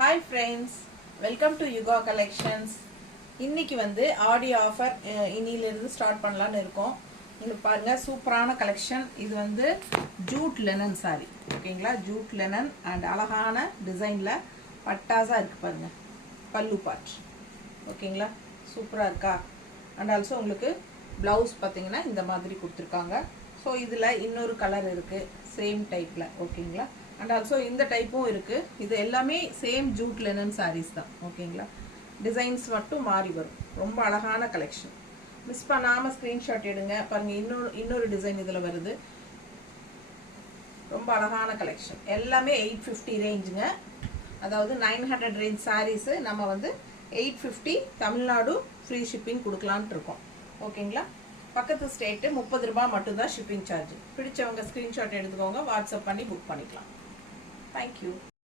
Hi friends, welcome to Yuga Collections. இன்னைக்கு வந்து ஆடி offer இன்னிலிருந்து ஸ்டார்ட் பண்ணலாம்னு இருக்கோம். இங்க பாருங்க சூப்பரான கலெக்ஷன். இது வந்து ஜூட் லெனன் சாரி. ஓகேங்களா? ஜூட் லெனன் அண்ட் அழகான டிசைன்ல பட்டாசா இருக்கு பாருங்க. பல்லு பார்ட். ஓகேங்களா? சூப்பரா இருக்கா? அண்ட் ஆல்சோ உங்களுக்கு ப்ளவுஸ் பாத்தீங்கன்னா இந்த மாதிரி கொடுத்திருக்காங்க. ஸோ இதுல இன்னொரு கலர் இருக்கு சேம் டைப்ல. ஓகேங்களா? அண்ட் ஆல்சோ இந்த டைப்பும் இருக்கு. இது எல்லாமே சேம் ஜூட் லெனன் சாரீஸ் தான். ஓகேங்களா? டிசைன்ஸ் மட்டும் மாறி வரும். ரொம்ப அழகான கலெக்ஷன். மிஸ் பண்ணாம ஸ்கிரீன்ஷாட் எடுங்க. பாருங்க இன்னொரு டிசைன் இதுல வருது. ரொம்ப அழகான கலெக்ஷன். எல்லாமே 850 ரேஞ்சுங்க. அதாவது 900 ரேஞ்ச் சாரீஸ் நம்ம வந்து 850 தமிழ்நாடு ஃப்ரீ ஷிப்பிங் கொடுக்கலான்ட்டு இருக்கோம். ஓகேங்களா? பக்கத்து ஸ்டேட் 30 ரூபாய் மட்டும் தான் ஷிப்பிங் சார்ஜ். பிடிச்சவங்க ஸ்கிரீன்ஷாட் எடுத்துக்கோங்க, வாட்ஸ்அப் பண்ணி புக் பண்ணிக்கலாம். Thank you.